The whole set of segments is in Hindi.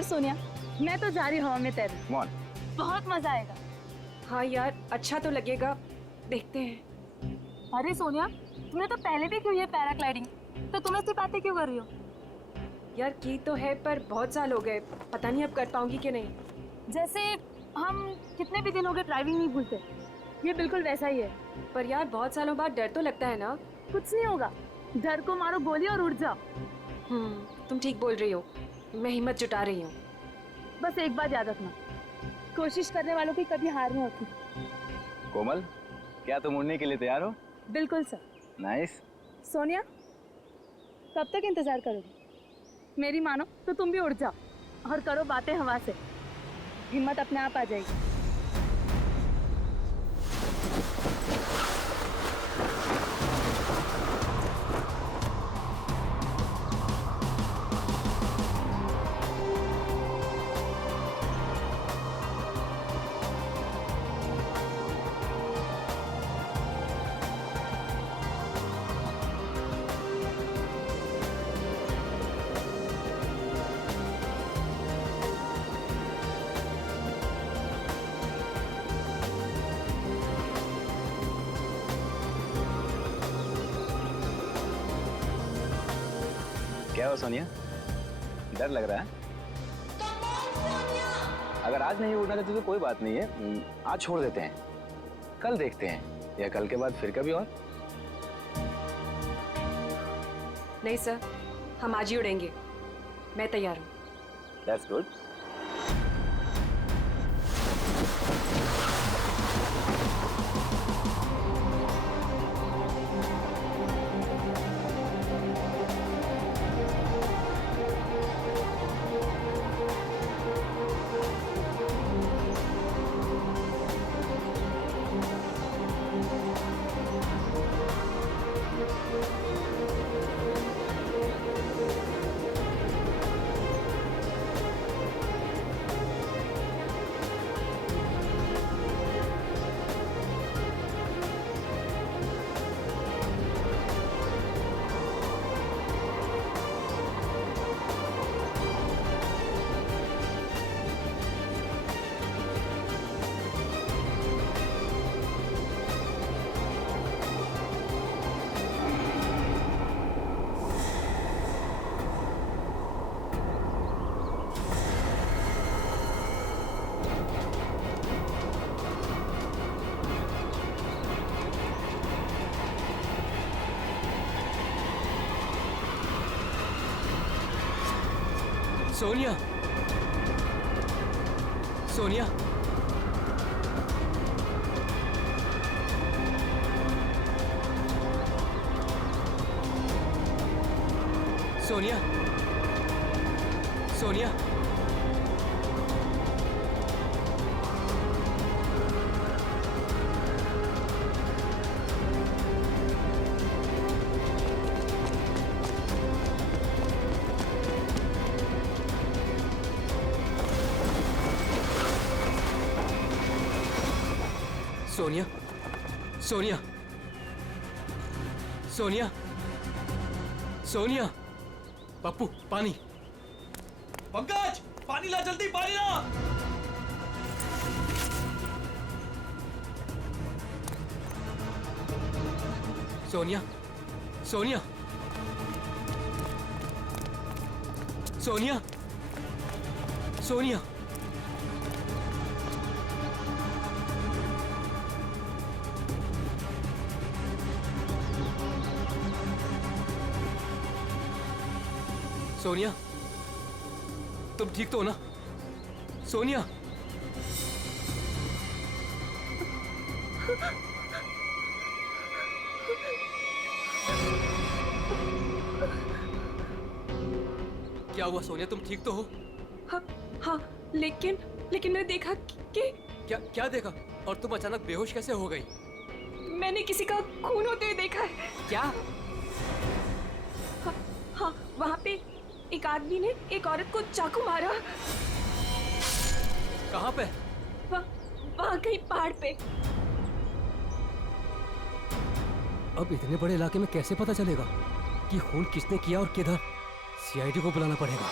चल सोनिया, मैं तो जा रही हवा में तैरने। बहुत मजा आएगा। हाँ यार, अच्छा तो लगेगा, देखते हैं। अरे सोनिया, तुमने तो पहले भी की है पैराग्लाइडिंग, तो तुम ऐसी बातें क्यों कर रही हो? यार की तो है, पर बहुत साल हो गए, पता नहीं अब कर पाऊंगी कि नहीं। जैसे हम कितने भी दिन हो गए ड्राइविंग नहीं भूलते, ये बिल्कुल वैसा ही है। पर यार बहुत सालों बाद डर तो लगता है ना। कुछ नहीं होगा, डर को मारो गोली और उड़ जाओ। तुम ठीक बोल रही हो, मैं हिम्मत जुटा रही हूँ। बस एक बात याद रखना, कोशिश करने वालों की कभी हार नहीं होती। कोमल, क्या तुम उड़ने के लिए तैयार हो? बिल्कुल सर। नाइस। सोनिया, कब तक इंतजार करोगी? मेरी मानो तो तुम भी उड़ जाओ और करो बातें हवा से, हिम्मत अपने आप आ जाएगी। क्या हो सोनिया, डर लग रहा है? अगर आज नहीं उड़ना चाहते तो कोई बात नहीं है, आज छोड़ देते हैं, कल देखते हैं, या कल के बाद फिर कभी और। नहीं सर, हम आज ही उड़ेंगे, मैं तैयार हूँ। That's good. सोनिया, सोनिया, सोनिया, सोनिया, सोनिया, सोनिया, सोनिया, सोनिया, पप्पू पानी। पंकज, पानी ला, जल्दी पानी ला। सोनिया, सोनिया, सोनिया, सोनिया, सोनिया, तुम ठीक तो हो ना? सोनिया, क्या हुआ सोनिया, तुम ठीक तो हो? हाँ हाँ, लेकिन मैंने देखा कि क्या देखा? और तुम अचानक बेहोश कैसे हो गई? मैंने किसी का खून होते हुए देखा है। क्या? हाँ, वहाँ पे एक आदमी ने एक औरत को चाकू मारा। कहाँ पे? वहाँ कहीं पहाड़ पे। अब इतने बड़े इलाके में कैसे पता चलेगा कि खून किसने किया और किधर? सीआईडी को बुलाना पड़ेगा।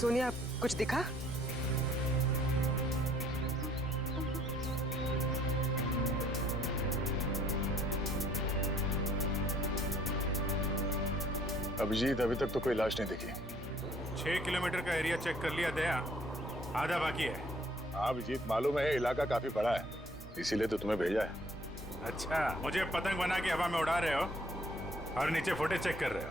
सोनिया, कुछ दिखा? अभिजीत, अभी तक तो कोई लाश नहीं दिखी। 6 किलोमीटर का एरिया चेक कर लिया दया, आधा बाकी है। हाँ अभिजीत, मालूम है इलाका काफी बड़ा है, इसीलिए तो तुम्हें भेजा है। अच्छा, मुझे पतंग बना के हवा में उड़ा रहे हो और नीचे फुटेज चेक कर रहे हो।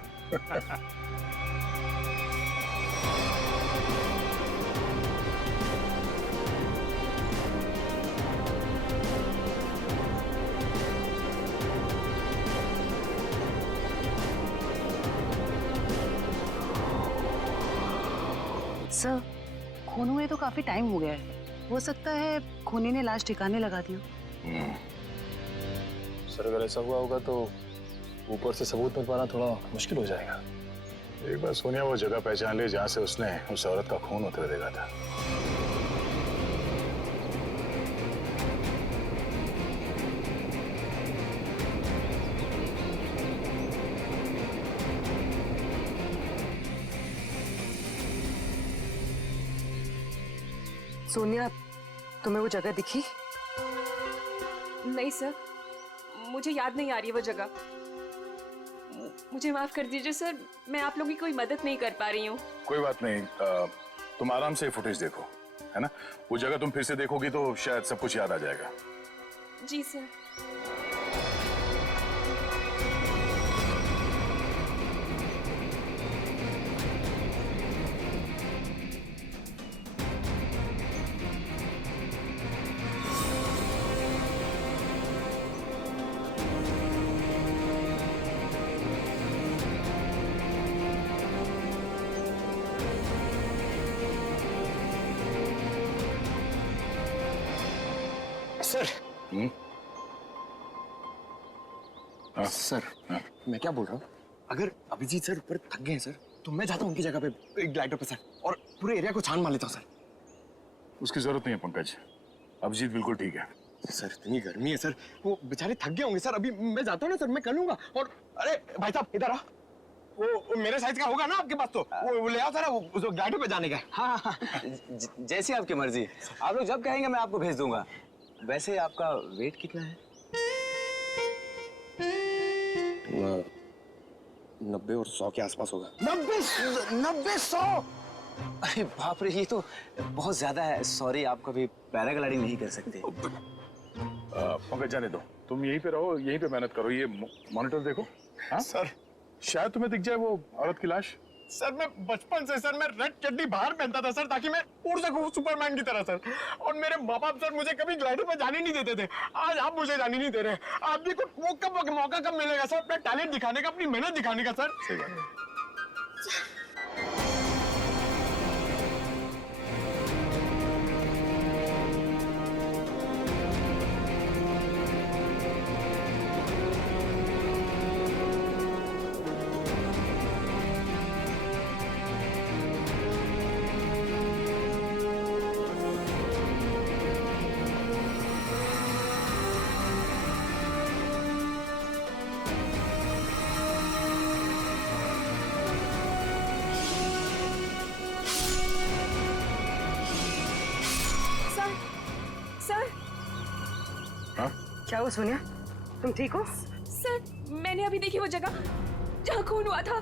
सर, खून हुए तो काफी टाइम हो गया है। हो सकता है खूनी ने लाश ठिकाने लगा दी हो। सर अगर ऐसा हुआ होगा तो ऊपर से सबूत मिल पाना थोड़ा मुश्किल हो जाएगा। एक बार सोनिया वो जगह पहचान ली जहाँ से उसने उस औरत का खून होते हुए देखा था। सोनिया, तुम्हें वो जगह दिखी? नहीं सर, मुझे याद नहीं आ रही वो जगह। मुझे माफ कर दीजिए सर, मैं आप लोगों की कोई मदद नहीं कर पा रही हूँ। कोई बात नहीं, तुम आराम से फुटेज देखो, है ना? वो जगह तुम फिर से देखोगी तो शायद सब कुछ याद आ जाएगा। जी सर। सर। हाँ? सर, हाँ? मैं क्या बोल रहा हूँ, अगर अभिजीत सर ऊपर थक गए हैं सर, तो मैं जाता हूँ उनकी जगह पे एक ग्लाइडर पे सर, और पूरे एरिया को छान मार लेता हूँ सर। उसकी जरूरत नहीं है पंकज, अभिजीत बिल्कुल ठीक है। सर इतनी गर्मी है सर, वो बेचारे थक गए होंगे सर। अभी मैं जाता हूँ ना सर, मैं कर लूंगा। और अरे भाई साहब इधर आ, वो मेरे साइज का होगा ना आपके पास? तो वो ले आओ सर, वो ग्लाइडर पे जाने का। हाँ, जैसी आपकी मर्जी, आप लोग जब कहेंगे मैं आपको भेज दूंगा। वैसे आपका वेट कितना है? 90 और 100 के आसपास होगा। 90-100? अरे बाप रे, ये तो बहुत ज्यादा है। सॉरी, आप कभी पैराग्लाइडिंग नहीं कर सकते। पंकज जाने दो, तुम यहीं पे रहो, यहीं पे मेहनत करो। ये मॉनिटर देखो। हाँ सर, शायद तुम्हें दिख जाए वो औरत की लाश। सर मैं बचपन से सर मैं रेड चड्डी बाहर पहनता था सर, ताकि मैं उड़ सकूं सुपरमैन की तरह सर। और मेरे माँ बाप सर मुझे कभी ग्लाइडर पर जाने नहीं देते थे। आज आप मुझे जाने नहीं दे रहे। आप भी को मौका कब मिलेगा सर अपना टैलेंट दिखाने का, अपनी मेहनत दिखाने का सर? सही बात है। क्या हुआ सोनिया, तुम ठीक हो? सर, मैंने अभी देखी वो जगह जहाँ खून हुआ था।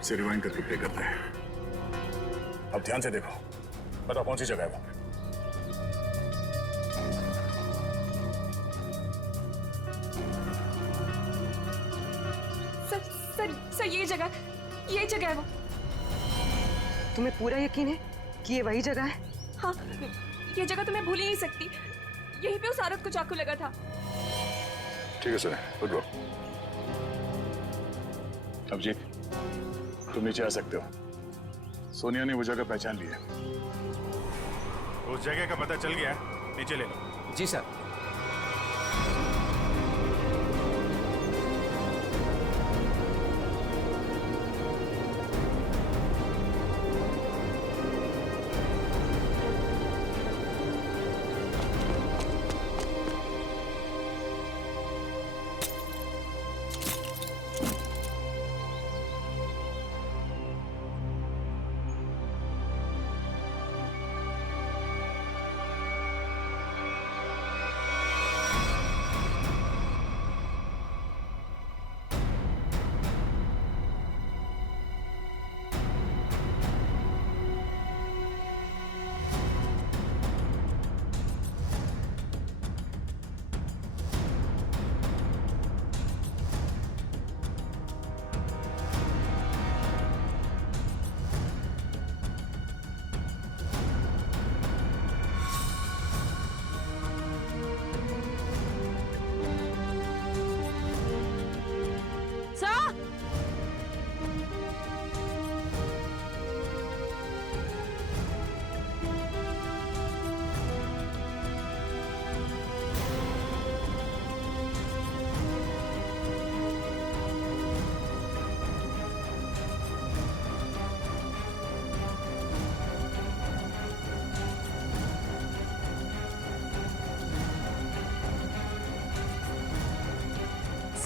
इसे रिवाइंड करके प्ले करते हैं। अब ध्यान से देखो, बताओ कौन सी जगह है वो? सर ये जगह है वो। तुम्हें पूरा यकीन है कि ये वही जगह है? हाँ, ये जगह तो मैं भूल ही नहीं सकती। यहीं पे उस औरत को चाकू लगा था। ठीक है सर, गुड गो। अभिजीत, तुम नीचे आ सकते हो। सोनिया ने वो जगह पहचान ली है। उस जगह का पता चल गया, नीचे ले लो। जी सर।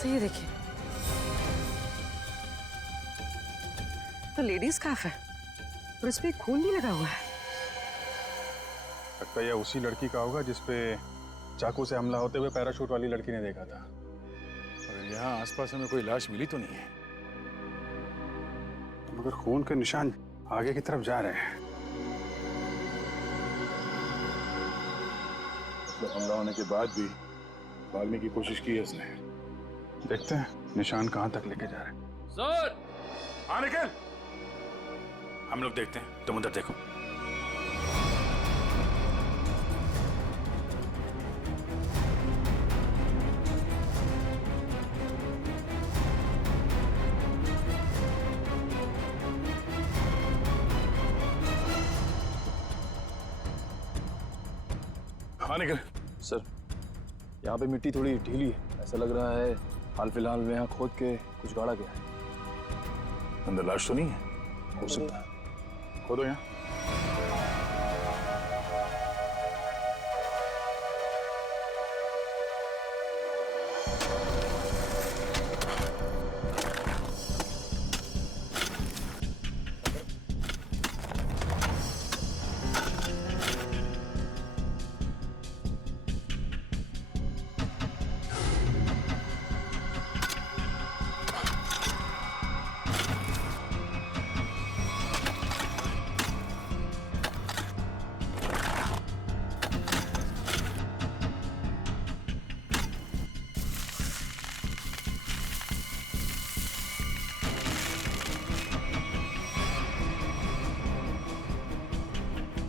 सही देखिए, तो लेडीज स्कार्फ है और इस पे खून भी लगा हुआ है। लगता है यह उसी लड़की का होगा जिसपे चाकू से हमला होते हुए पैराशूट वाली लड़की ने देखा था। और यहाँ आसपास हमें कोई लाश मिली तो नहीं है, मगर खून के निशान आगे की तरफ जा रहे हैं। मतलब हमला होने के बाद भी भागने की कोशिश की है उसने। देखते हैं निशान कहां तक लेके जा रहे हैं। सर, हाँ निकल, हम लोग देखते हैं, तुम उधर देखो। हाँ निकल। सर, यहाँ पे मिट्टी थोड़ी ढीली है, ऐसा लग रहा है हाल फिलहाल में यहाँ खोद के कुछ गाड़ा गया है। अंदर लाश तो नहीं है? हो सकता है। खोदो यहाँ।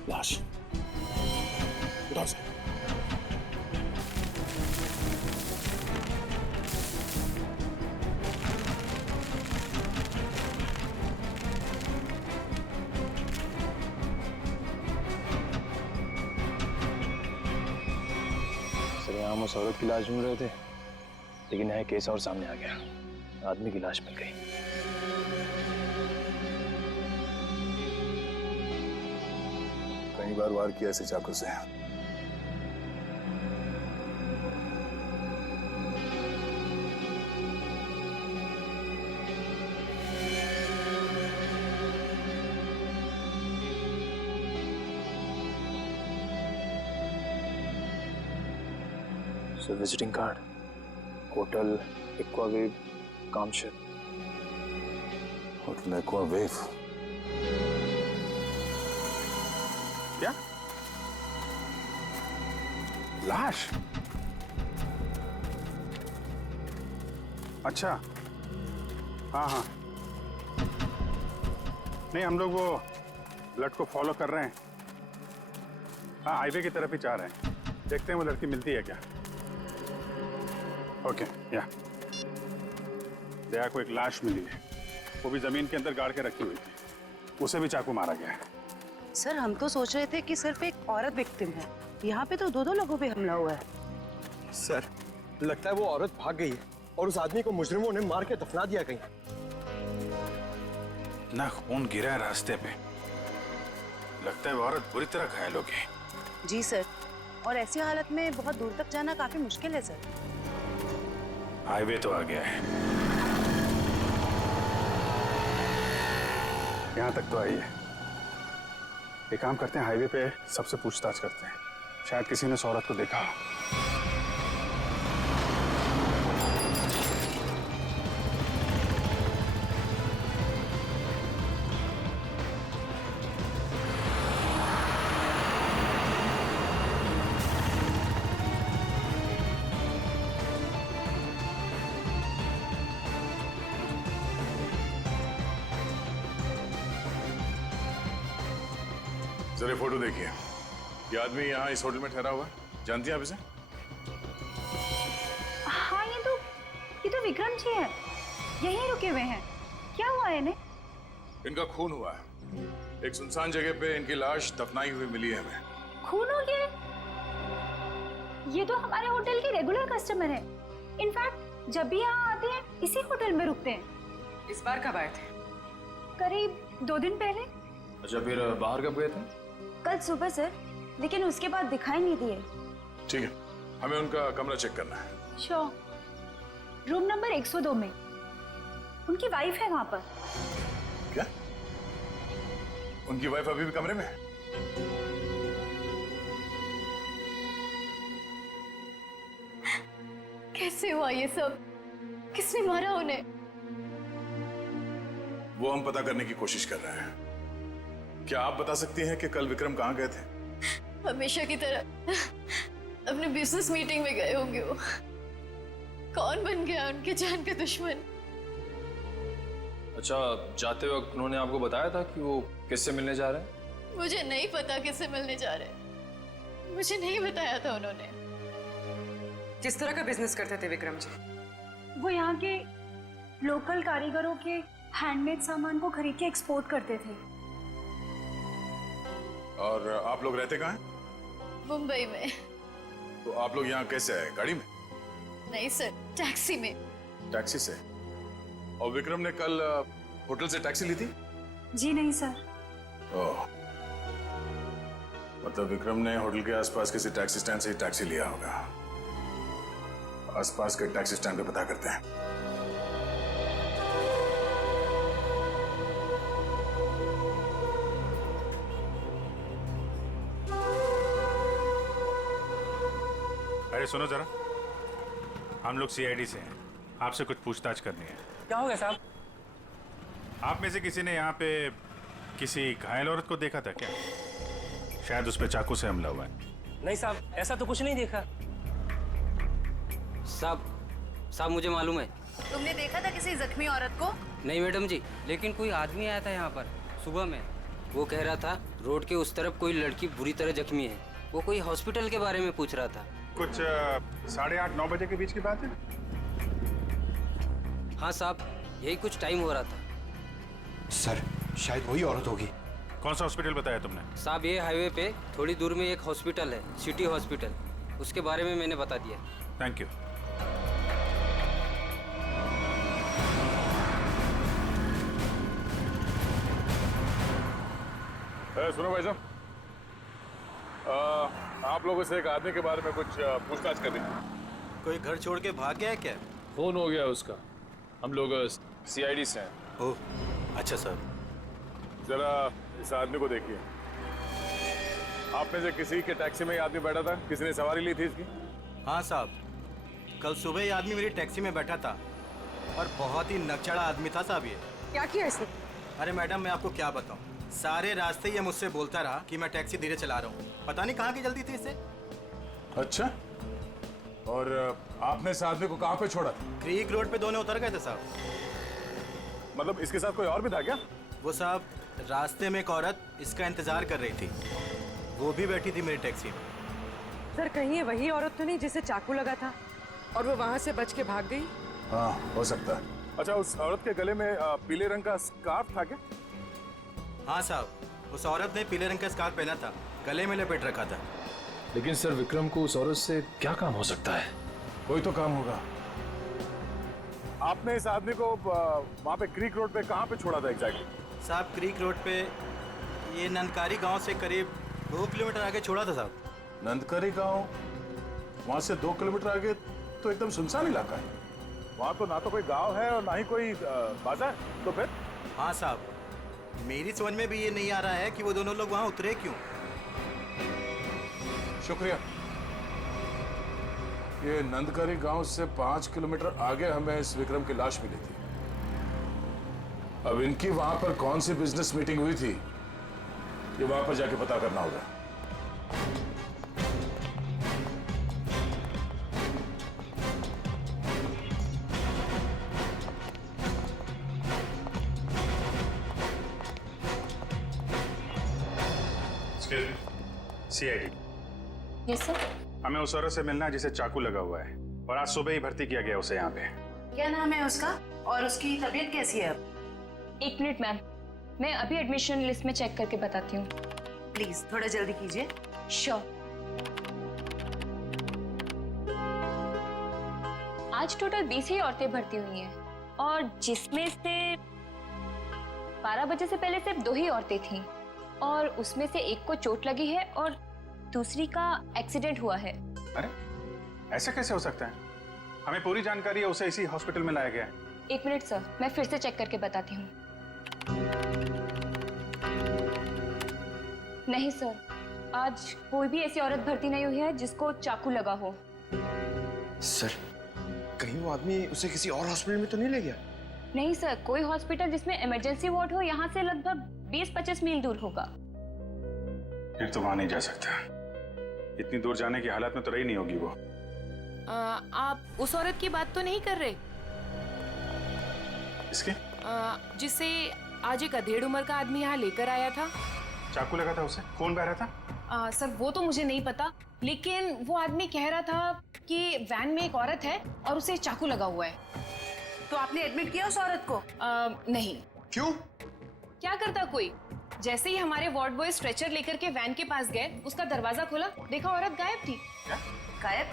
लाश उठाओ से। सर, यहाँ हम उस औरत की लाश ढूंढ रहे थे, लेकिन यहाँ केस और सामने आ गया। आदमी की लाश मिल गई। कई बार वार किया ऐसे चाकू से। Sir, visiting card, hotel Aquawave, Kamshet. Hotel Aquawave. क्या? लाश? अच्छा, हाँ हाँ, नहीं हम लोग वो ब्लड को फॉलो कर रहे हैं। हाँ, हाईवे की तरफ ही जा रहे हैं। देखते हैं वो लड़की मिलती है क्या। ओके, या दया को एक लाश मिली है, वो भी जमीन के अंदर गाड़ के रखी हुई थी। उसे भी चाकू मारा गया है। सर हम तो सोच रहे थे कि सिर्फ एक औरत विक्टिम है, यहाँ पे तो दो लोगों पे हमला हुआ है। सर लगता है वो औरत भाग गई है और उस आदमी को मुजरिमों ने मार के दफना दिया कहीं। ना खून गिरा है रास्ते पे, लगता है वो औरत बुरी तरह घायल हो गई। जी सर, और ऐसी हालत में बहुत दूर तक जाना काफी मुश्किल है सर। हाईवे तो आ गया है, यहाँ तक तो आई है। एक काम करते हैं, हाईवे पे सबसे पूछताछ करते हैं, शायद किसी ने उस औरत को देखा हो। जरा फोटो देखिए, ये आदमी यहाँ इस होटल में ठहरा हुआ है, जानती हैं आप इसे? हाँ ये तो विक्रम जी है, यहीं रुके हुए हैं। क्या हुआ है इन्हें? इनका खून हुआ है, एक सुनसान जगह पे इनकी लाश दफनाई हुई मिली है हमें। खून हो गया है? ये तो हमारे होटल के रेगुलर कस्टमर है। इनफैक्ट जब भी यहाँ आते हैं इसी होटल में रुकते हैं। इस बार कब आए थे? करीब 2 दिन पहले। अच्छा, फिर बाहर कब गए थे? कल सुबह सर, लेकिन उसके बाद दिखाई नहीं दिए। ठीक है, हमें उनका कमरा चेक करना है। श्योर। रूम नंबर 102 में उनकी वाइफ है वहां पर। क्या? उनकी वाइफ अभी भी कमरे में है? कैसे हुआ ये सब? किसने मारा उन्हें? वो हम पता करने की कोशिश कर रहे हैं। क्या आप बता सकती हैं कि कल विक्रम कहाँ गए थे? हमेशा की तरह अपने बिजनेस मीटिंग में गए होंगे वो। कौन बन गया उनके जान का दुश्मन? अच्छा, जाते वक्त उन्होंने आपको बताया था कि वो किससे मिलने जा रहे हैं? मुझे नहीं पता किससे मिलने जा रहे हैं, मुझे नहीं बताया था उन्होंने। किस तरह का बिजनेस करते थे विक्रम जी? वो यहाँ के लोकल कारीगरों के हैंडमेड सामान को खरीद के एक्सपोर्ट करते थे। और आप लोग रहते कहाँ हैं? मुंबई में। तो आप लोग यहाँ कैसे आए? गाड़ी में? नहीं सर, टैक्सी में। टैक्सी से? और विक्रम ने कल होटल से टैक्सी ली थी? जी नहीं सर। ओह, मतलब विक्रम ने होटल के आसपास किसी टैक्सी स्टैंड से ही टैक्सी लिया होगा। आसपास के टैक्सी स्टैंड पे पता करते हैं। अरे सुनो जरा, हम लोग सीआईडी से हैं, आपसे कुछ पूछताछ करनी है। क्या हो गया साहब? आप में से किसी ने यहाँ पे किसी घायल औरत को देखा था क्या? शायद उस पे चाकू से हमला हुआ है। नहीं साहब, ऐसा तो कुछ नहीं देखा। साहब मुझे मालूम है। तुमने देखा था किसी जख्मी औरत को? नहीं मैडम जी, लेकिन कोई आदमी आया था यहाँ पर सुबह में। वो कह रहा था रोड के उस तरफ कोई लड़की बुरी तरह जख्मी है। वो कोई हॉस्पिटल के बारे में पूछ रहा था। कुछ 8:30-9 बजे के बीच की बात है। हाँ साहब, यही कुछ टाइम हो रहा था। सर शायद वही औरत होगी। कौन सा हॉस्पिटल बताया तुमने? साहब ये हाईवे पे थोड़ी दूर में एक हॉस्पिटल है, सिटी हॉस्पिटल, उसके बारे में मैंने बता दिया। Thank you. सुनो भाई साहब, आप लोगों से एक आदमी के बारे में कुछ पूछताछ करनी है। कोई घर छोड़ के भाग गया है क्या? फोन हो गया उसका। हम लोग सीआईडी से हैं। ओह अच्छा सर। जरा इस आदमी को देखिए। आप में से किसी के टैक्सी में ये आदमी बैठा था? किसी ने सवारी ली थी इसकी? हाँ साहब, कल सुबह ये आदमी मेरी टैक्सी में बैठा था और बहुत ही नकचड़ा आदमी था साहब ये। क्या किया इसने? अरे मैडम मैं आपको क्या बताऊं, सारे रास्ते ये मुझसे बोलता रहा कि मैं टैक्सी धीरे चला रहा हूँ। पता नहीं कहाँ की जल्दी थी इसे। अच्छा, और आपने इस आदमी को कहाँ पे छोड़ा था? क्रीक रोड पे दोनों उतर गए थे साहब। मतलब इसके साथ कोई और भी था क्या? वो साहब, रास्ते में एक औरत इसका इंतजार कर रही थी, वो भी बैठी थी मेरी टैक्सी में। सर कहीं ये वही औरत तो नहीं जिसे चाकू लगा था और वो वहां से बच के भाग गई? हाँ, हो सकता है। अच्छा, उस औरत के गले में पीले रंग का स्कार्फ था क्या? हाँ साहब, उस औरत ने पीले रंग का स्कार्फ पहना था, गले में लपेट रखा था। लेकिन सर विक्रम को उस औरत से क्या काम हो सकता है? कोई तो काम होगा। आपने इस आदमी को वहाँ पे क्रीक रोड पे कहाँ पे छोड़ा था एग्जैक्टली? साहब क्रीक रोड पे ये नंदकारी गांव से करीब 2 किलोमीटर आगे छोड़ा था साहब। नंदकारी गांव? वहाँ से 2 किलोमीटर आगे तो एकदम सुनसान इलाका है। वहाँ तो ना तो कोई गांव है और ना ही कोई बाजार। तो फिर? हाँ साहब, मेरी समझ में भी ये नहीं आ रहा है कि वो दोनों लोग वहाँ उतरे क्यों। शुक्रिया। ये नंदकारी गांव से 5 किलोमीटर आगे हमें इस विक्रम की लाश मिली थी। अब इनकी वहां पर कौन सी बिजनेस मीटिंग हुई थी, ये वहां पर जाके पता करना होगा। सीआईडी। Yes sir. हमें उस औरत से मिलना है जिसे चाकू लगा हुआ है और आज सुबह ही भर्ती किया गया उसे यहाँ पे। क्या नाम है उसका और उसकी तबीयत कैसी है अब? 1 मिनट मैम, मैं अभी एडमिशन लिस्ट में चेक करके बताती हूँ। प्लीज थोड़ा जल्दी कीजिए। श्योर। आज टोटल 20 ही औरतें भर्ती हुई हैं और जिसमें से 12 बजे से पहले सिर्फ 2 ही औरतें थीं और उसमें से एक को चोट लगी है और दूसरी का एक्सीडेंट हुआ है। अरे ऐसा कैसे हो सकता है? हमें पूरी जानकारी है, उसे इसी हॉस्पिटल में लाया गया है। 1 मिनट सर, मैं फिर से चेक करके बताती हूँ। नहीं सर, आज कोई भी ऐसी औरत भर्ती नहीं हुई है जिसको चाकू लगा हो। सर कहीं वो आदमी उसे किसी और हॉस्पिटल में तो नहीं ले गया? नहीं सर, कोई हॉस्पिटल जिसमें इमरजेंसी वार्ड हो यहाँ से लगभग 20-25 मील दूर होगा। फिर तो वहां नहीं जा सकता। इतनी दूर जाने की हालत में तो रही नहीं होगी वो। आप उस औरत की बात तो नहीं कर रहे? इसके? जिसे आज एक अधेड़ उम्र का आदमी यहाँ लेकर आया था। चाकू लगा था उसे? खून बह रहा था? सर वो तो मुझे नहीं पता, लेकिन वो आदमी कह रहा था कि वैन में एक औरत है और उसे चाकू लगा हुआ है। तो आपने एडमिट किया उस औरत को? नहीं। क्यों? क्या करता कोई? जैसे ही हमारे वार्ड बॉय स्ट्रेचर लेकर के वैन के पास गए, उसका दरवाजा खोला, देखा औरत गायब थी। क्या? गायब?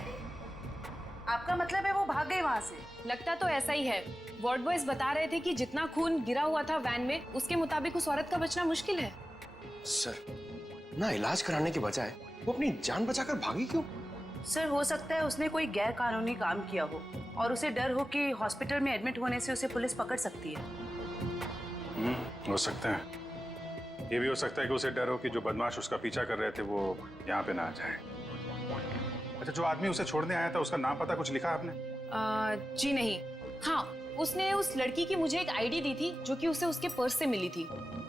आपका मतलब है वो भाग गई वहां से? लगता तो ऐसा ही है। वार्ड बॉयज बता रहे थे कि जितना खून गिरा हुआ था वैन में, उसके मुताबिक उस औरत का बचना मुश्किल है। सर ना इलाज कराने के बजाय वो अपनी जान बचाकर भागी क्यों? सर हो सकता है उसने कोई गैर कानूनी काम किया हो और उसे डर हो कि हॉस्पिटल में एडमिट होने से उसे पुलिस पकड़ सकती है। हो सकता है। ये भी हो सकता है कि उसे डर हो कि जो बदमाश उसका पीछा कर रहे थे वो यहाँ पे ना आ जाए। अच्छा, जो आदमी उसे छोड़ने आया था उसका नाम पता कुछ लिखा आपने? जी नहीं। हाँ, उसने उस लड़की की मुझे एक आईडी दी थी जो कि उसे उसके पर्स से मिली थी।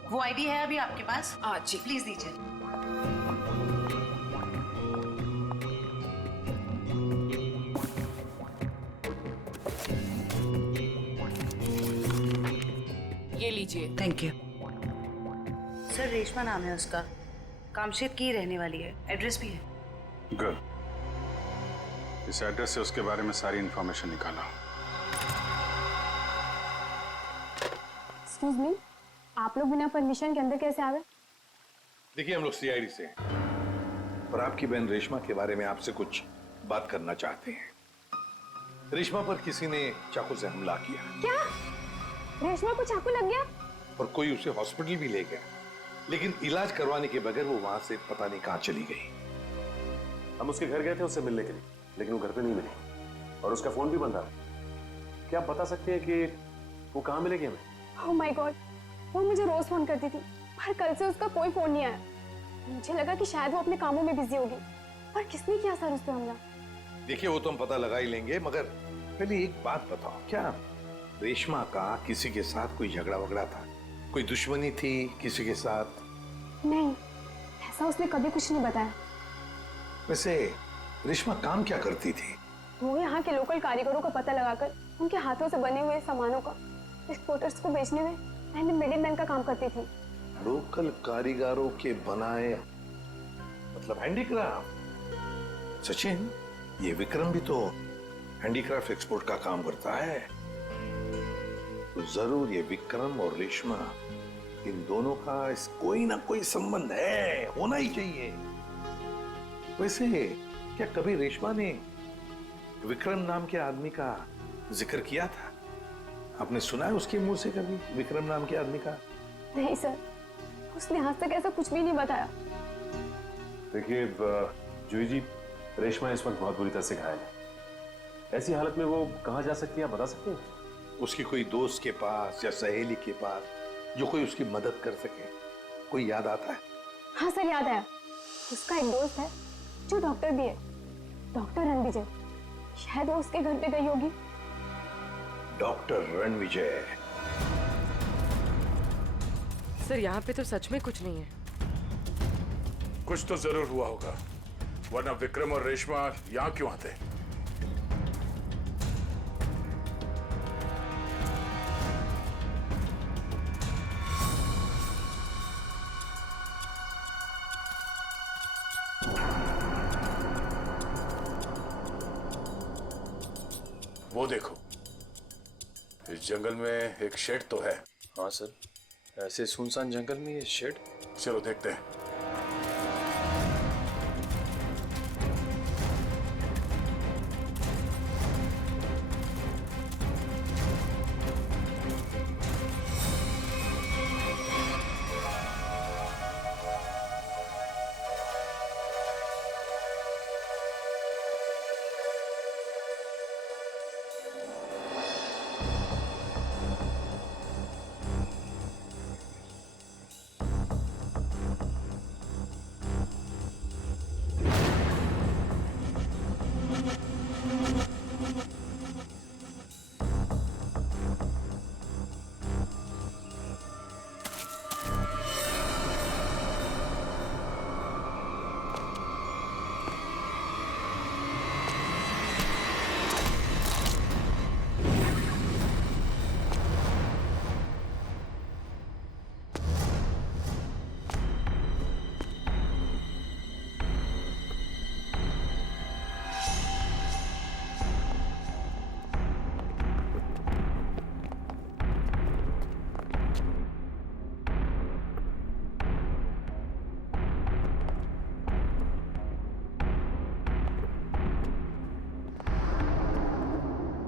वो आईडी है अभी आपके पास? जी प्लीज दीजिए। ये लीजिए। Thank you. सर रेशमा नाम है उसका, कामशेद की रहने वाली है, एड्रेस भी है। गुड। इस एड्रेस से उसके बारे में सारी इंफॉर्मेशन निकाला। एक्सक्यूज मी, आप लोग बिना परमिशन के अंदर कैसे आ गए? देखिए, हम लोग सीआईडी से हैं और आपकी बहन रेशमा के बारे में आपसे कुछ बात करना चाहते हैं। रेशमा पर किसी ने चाकू से हमला किया। क्या? रेशमा को चाकू लग गया? और कोई उसे हॉस्पिटल भी ले गया, लेकिन इलाज करवाने के बगैर वो वहां से पता नहीं कहां चली गई। हम उसके घर गए थे उससे मिलने के लिए, लेकिन वो घर पे नहीं मिली और उसका फोन भी बंद था। क्या आप बता सकते हैं कि वो कहाँ मिलेगी हमें? ओह माय गॉड, वो मुझे रोज फोन करती थी पर कल से उसका कोई फोन नहीं आया। मुझे लगा कि शायद वो अपने कामों में बिजी होगी। पर किसने किया सर उस पे हमला? देखिए, वो तो हम पता लगा ही लेंगे, मगर पहले एक बात बताओ, क्या रेशमा का किसी के साथ कोई झगड़ा वगड़ा था? कोई दुश्मनी थी किसी के साथ? नहीं, ऐसा उसने कभी कुछ नहीं बताया। वैसे रेशमा काम क्या करती थी? वो यहाँ के लोकल कारीगरों का पता लगाकर उनके हाथों से बने हुए सामानों का एक्सपोर्टर्स को बेचने में पहले मिडिलमैन का काम करती थी। लोकल कारीगरों के बनाए मतलब हैंडीक्राफ्ट। सचिन, ये विक्रम भी तो हैंडीक्राफ्ट एक्सपोर्ट का काम करता है, तो जरूर ये विक्रम और रेशमा, इन दोनों का कोई ना कोई संबंध है, होना ही चाहिए। वैसे क्या कभी रेशमा ने विक्रम नाम के आदमी का जिक्र किया था? आपने सुना है उसके मुंह से कभी विक्रम नाम के आदमी का? नहीं सर, उसने आज तक ऐसा कुछ भी नहीं बताया। देखिए जूही जी, रेशमा इस वक्त बहुत बुरी तरह से घायल है। ऐसी हालत में वो कहाँ जा सकती है, आप बता सकते हैं? उसकी कोई दोस्त के पास या सहेली के पास जो कोई उसकी मदद कर सके, कोई याद आता है? हाँ सर, याद आया। उसका एक दोस्त है जो डॉक्टर भी है, डॉक्टर रणविजय। शायद वो उसके घर पे गई होगी। डॉक्टर रणविजय? सर यहाँ पे तो सच में कुछ नहीं है। कुछ तो जरूर हुआ होगा, वरना विक्रम और रेशमा यहाँ क्यों आते? वो देखो, इस जंगल में एक शेड तो है। हाँ सर, ऐसे सुनसान जंगल में ये शेड? चलो देखते हैं।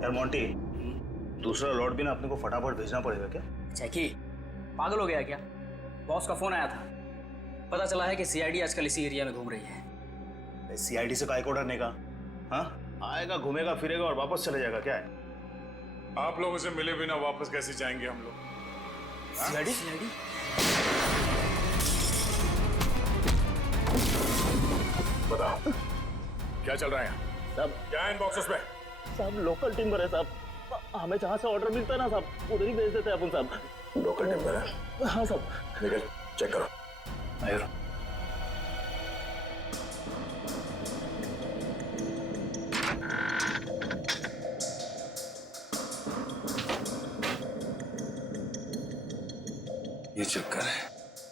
यार मोंटी, दूसरा लॉट भी ना अपने को फटाफट भेजना पड़ेगा क्या? जैकी, पागल हो गया क्या? बॉस का फोन आया था, पता चला है कि सीआईडी आजकल इसी एरिया में घूम रही है। सीआईडी से काय को डरने का? हाँ, आएगा, घूमेगा फिरेगा और वापस चले जाएगा। क्या है? आप लोगों से मिले बिना वापस कैसे जाएंगे हम लोग? सीआईडी? बताओ क्या चल रहा है यहाँ? सब क्या है इन बॉक्सेस में? सब लोकल टिम्बर है साहब। हमें जहाँ से ऑर्डर मिलता है ना साहब, उधर ही भेज देते हैं अपन साहब। लोकल टिम्बर है? हाँ साहब। निकल, चेक करो। आयो। ये चक्कर है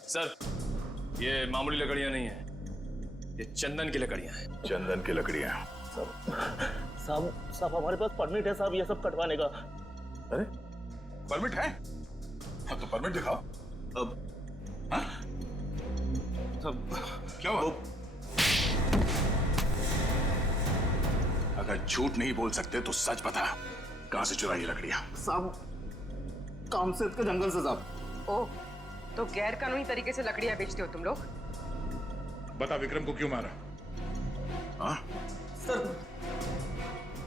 सर, ये मामूली लकड़ियां नहीं है, ये चंदन की लकड़ियां हैं। चंदन की लकड़ियां? साहब हमारे पास परमिट है साहब ये सब कटवाने का। अरे परमिट है? हाँ तो परमिट दिखाओ। अब हाँ? सब क्या हुआ? अगर झूठ नहीं बोल सकते तो सच बता, कहां से चुराई लकड़ियां? साहब कामसेद के जंगल से साहब। ओह, तो गैर कानूनी तरीके से लकड़ियां बेचते हो तुम लोग? बता, विक्रम को क्यों मारा? हाँ? सर,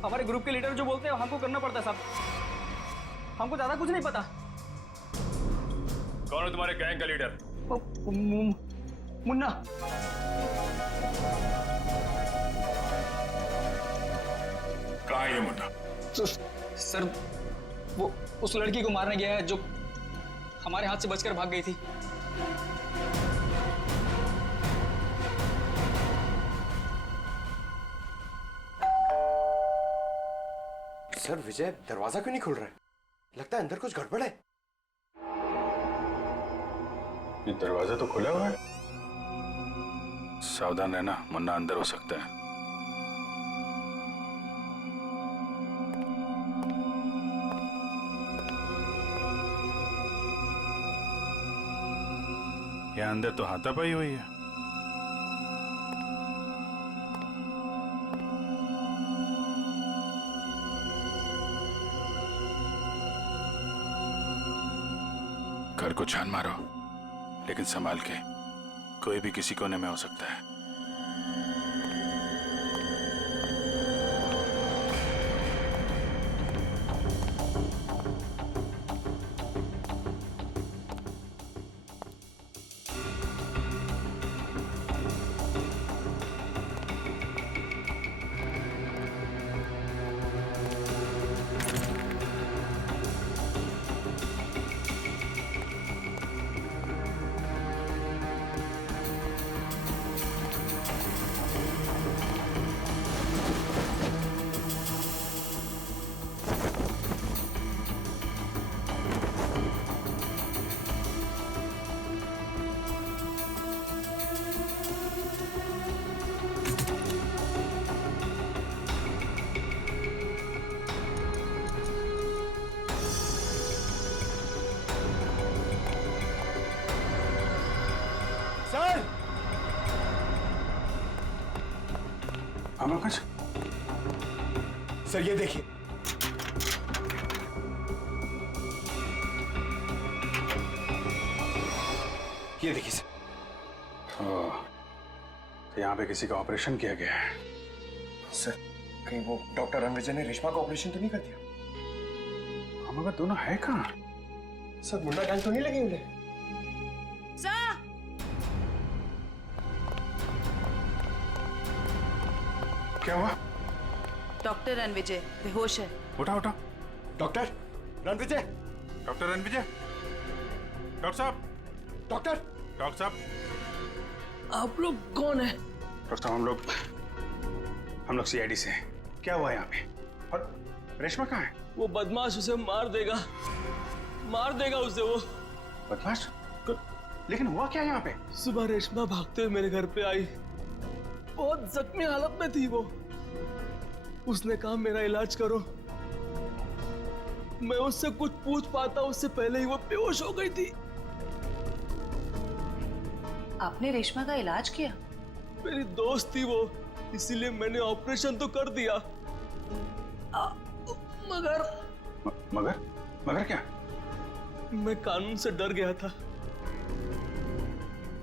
हमारे ग्रुप के लीडर जो बोलते हैं हमको करना पड़ता है साहब, हमको ज्यादा कुछ नहीं पता। कौन है तुम्हारे गैंग का लीडर? मुन्ना। कहाँ है ये मुन्ना? सर, वो उस लड़की को मारने गया है जो हमारे हाथ से बचकर भाग गई थी। सर विजय, दरवाजा क्यों नहीं खुल रहा है? लगता है अंदर कुछ गड़बड़ है। ये दरवाजा तो खुला हुआ है। सावधान रहना, मुन्ना अंदर हो सकता है। यहाँ अंदर तो हाथापाई हुई है। घर को छान मारो, लेकिन संभाल के। कोई भी किसी कोने में हो सकता है। सर अमरकंज, सर ये देखिए। ये देखिए सर। तो यहाँ पे किसी का ऑपरेशन किया गया है। सर कहीं वो डॉक्टर रणविजय ने रेशमा का ऑपरेशन तो नहीं कर दिया? मगर दोनों है कहाँ? सर मुन्ना गैंग तो नहीं लगी उन्हें? क्या हुआ? डॉक्टर रणविजय बेहोश है। उठा उठा। Doctor Ranvijay, doctor Ranvijay, doctor साहब, डॉक्टर, डॉक्टर साहब। आप लोग कौन है? डॉक्टर साहब हम लोग सीआईडी से हैं। क्या हुआ यहाँ पे? और रेशमा कहाँ है? वो बदमाश उसे मार देगा उसे वो। बदमाश? लेकिन हुआ क्या यहाँ पे? सुबह रेशमा भागते हुए मेरे घर पे आई। बहुत जख्मी हालत में थी वो। उसने कहा मेरा इलाज करो। मैं उससे कुछ पूछ पाता उससे पहले ही वो बेहोश हो गई थी। आपने रेशमा का इलाज किया? मेरी दोस्त थी वो, इसीलिए मैंने ऑपरेशन तो कर दिया। मगर क्या? मैं कानून से डर गया था।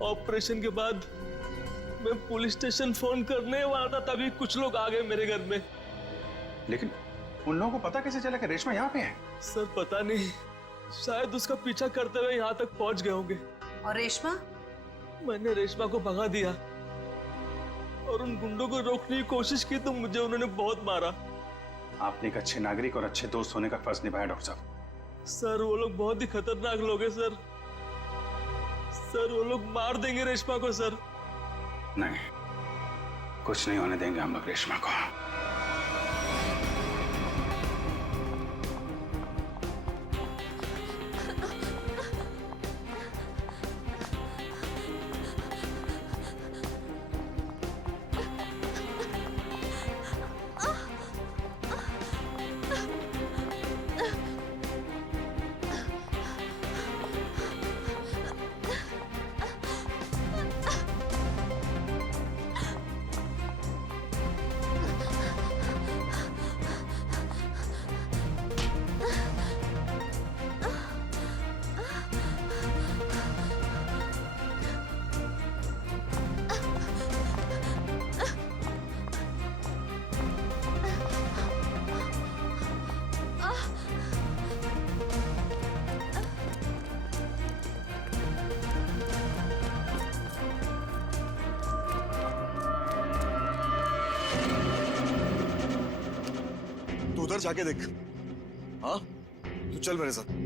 ऑपरेशन के बाद मैं पुलिस स्टेशन फोन करने वाला था, तभी कुछ लोग आ गए मेरे घर में। लेकिन उन लोगों को पता कैसे चला कि रेशमा यहाँ पे है? सर पता नहीं, शायद उसका पीछा करते हुए यहाँ तक पहुँच गए होंगे। और रेशमा? मैंने रेशमा को भगा दिया और उन गुंडों को रोकने की कोशिश की तो मुझे उन्होंने बहुत मारा। आपने एक अच्छे नागरिक और अच्छे दोस्त होने का फर्ज निभाया डॉक्टर साहब। सर वो लोग बहुत ही खतरनाक लोग हैं सर। वो लोग मार देंगे रेशमा को सर। नहीं, कुछ नहीं होने देंगे हम लोग रेशमा को। उधर जाके देख। हाँ तू चल मेरे साथ।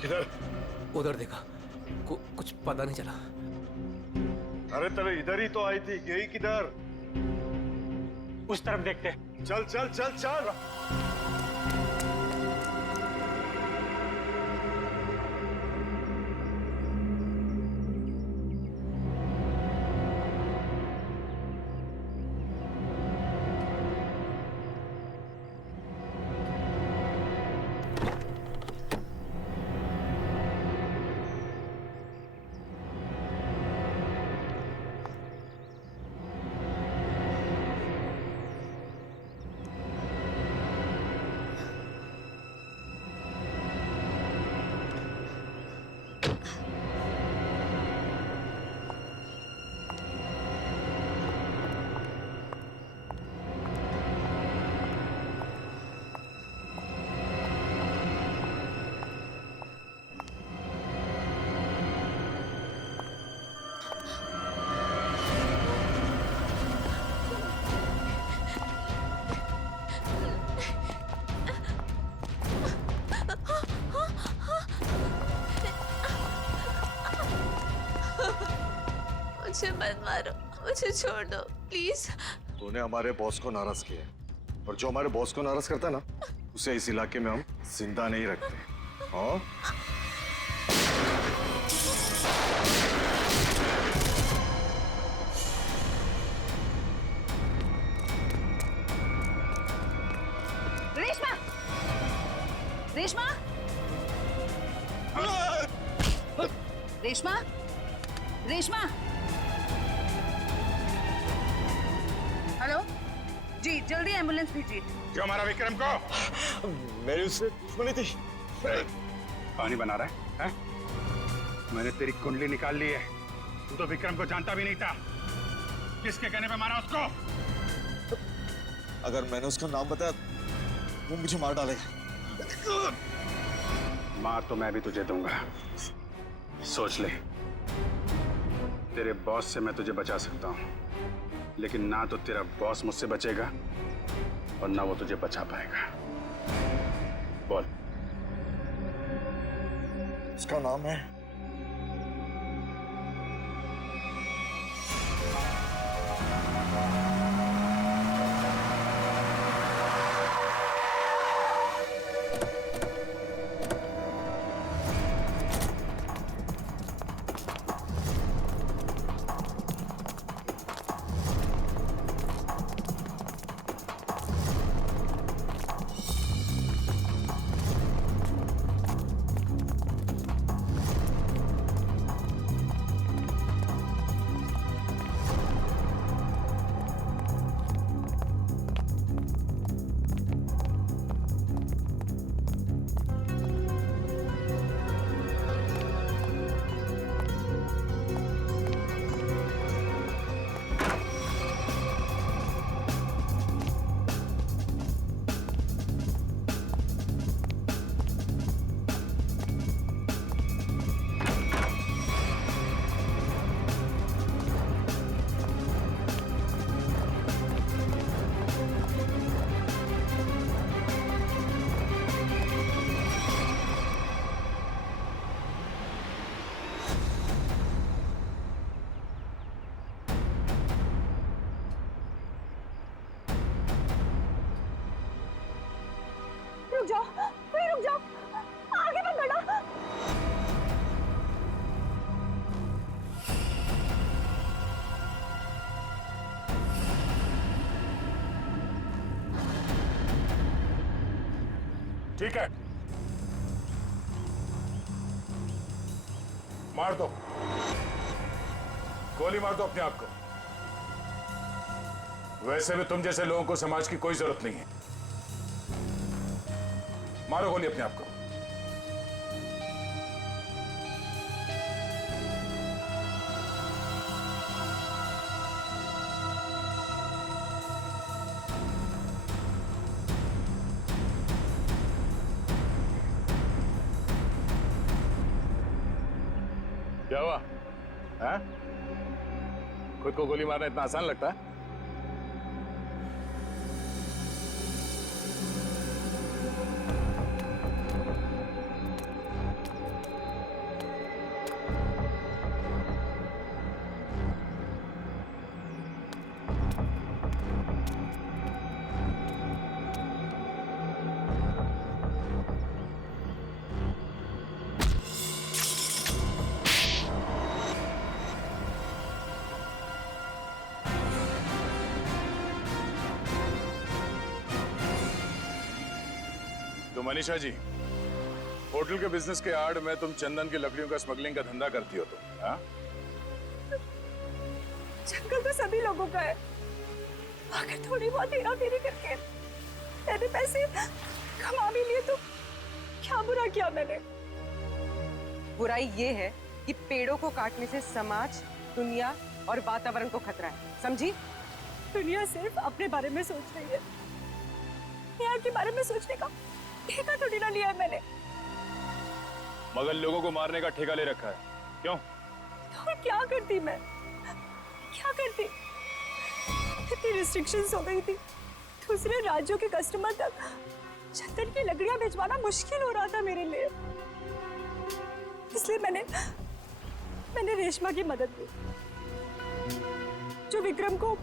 किधर? उधर देखा, कुछ पता नहीं चला। अरे तेरे इधर ही तो आई थी, यही किधर? उस तरफ देखते। चल चल चल चल। मुझे मत मारो, मुझे छोड़ दो प्लीज। तूने हमारे बॉस को नाराज किया है, और जो हमारे बॉस को नाराज करता है ना, उसे इस इलाके में हम जिंदा नहीं रखते। हाँ? रेशमा, रेशमा, रेशमा, रेशमा। हेलो जी, जल्दी एम्बुलेंस भेजिए। क्यों मारा विक्रम को? मेरी उससे दुश्मनी थी। पानी बना रहा है, हैं? मैंने तेरी कुंडली निकाल ली है। तू तो विक्रम को जानता भी नहीं था। किसके कहने पे मारा उसको? अगर मैंने उसका नाम बताया, वो मुझे मार डालेगा। मार तो मैं भी तुझे दूंगा, सोच ले। तेरे बॉस से मैं तुझे बचा सकता हूँ, लेकिन ना तो तेरा बॉस मुझसे बचेगा और ना वो तुझे बचा पाएगा। बोल। उसका नाम है रुक जाओ, कोई रुक जाओ, आगे मत बढ़ो। ठीक है, मार दो, गोली मार दो अपने आप को। वैसे भी तुम जैसे लोगों को समाज की कोई जरूरत नहीं है। मारो गोली अपने आप को। क्या हुआ? हैं? खुद को गोली मारना इतना आसान लगता है? तो मनीषा जी, होटल के बिजनेस के आड़ में तुम चंदन की लकड़ियों का स्मगलिंग का धंधा करती हो तुम, हाँ? जंगल तो सभी लोगों का है। अगर थोड़ी बहुत हेरा फेरी करके मैंने पैसे कमा भी लिए तो क्या बुरा किया मैंने? बुराई ये है कि पेड़ों को काटने से समाज, दुनिया और वातावरण को खतरा है, समझी? दुनिया सिर्फ अपने बारे में सोच रही है, यहाँ के बारे में सोचने का ठेका थोड़ी ना लिया है मैंने। मगर लोगों को मारने का ठेका ले रखा है, क्यों? तो क्या करती मैं? क्या करती? इतनी रिस्ट्रिक्शंस हो गई थी, दूसरे राज्यों के कस्टमर तक चंदन की लकड़ियां भिजवाना मुश्किल हो रहा था मेरे लिए। इसलिए मैंने रेशमा की मदद की, जो विक्रम को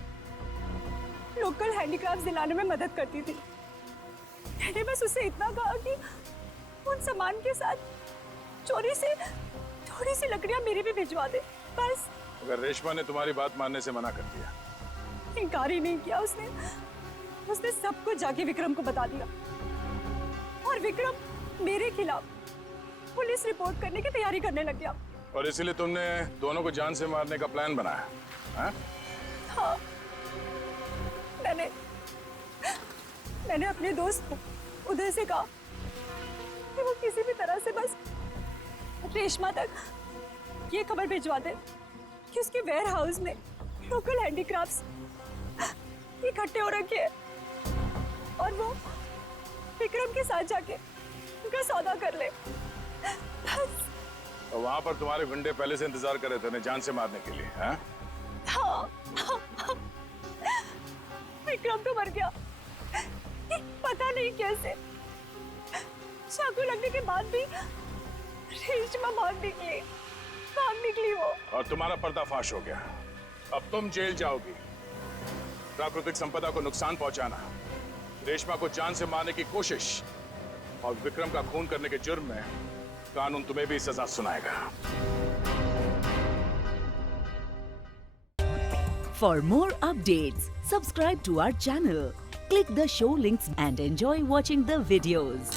लोकल हैंडीक्राफ्ट दिलाने में मदद करती थी। मैंने बस उससे इतना कहा कि उन सामान के साथ चोरी से थोड़ी सी लकड़ियां मेरी भी भिजवा दे, बस। अगर रेशमा ने तुम्हारी बात मानने से मना कर दिया? इनकार ही नहीं किया उसने सब कुछ जाके विक्रम को बता दिया, और विक्रम मेरे खिलाफ पुलिस रिपोर्ट करने की तैयारी करने लग गया। और इसीलिए तुमने दोनों को जान से मारने का प्लान बनाया, हाँ? हाँ, मैंने अपने दोस्त उदय से कहा कि वो किसी भी तरह से बस रेशमा तक ये खबर भिजवा दे कि उसके वेयर हाउस में लोकल हैंडीक्राफ्ट्स इकट्ठे हो रखे हैं, और वो विक्रम के साथ जाके उनका सौदा कर ले। और वहां पर तुम्हारे गुंडे पहले से इंतजार कर रहे थे उन्हें जान से मारने के लिए, हाँ? हाँ, विक्रम तो मर गया, पता नहीं कैसे। चाकू लगने के बाद भी रेशमा भाग निकली वो। और तुम्हारा पर्दाफाश हो गया। अब तुम जेल जाओगी। प्राकृतिक संपदा को नुकसान पहुंचाना, रेशमा को जान से मारने की कोशिश और विक्रम का खून करने के जुर्म में कानून तुम्हें भी सजा सुनाएगा। For more updates, subscribe to our channel, click the show links and enjoy watching the videos.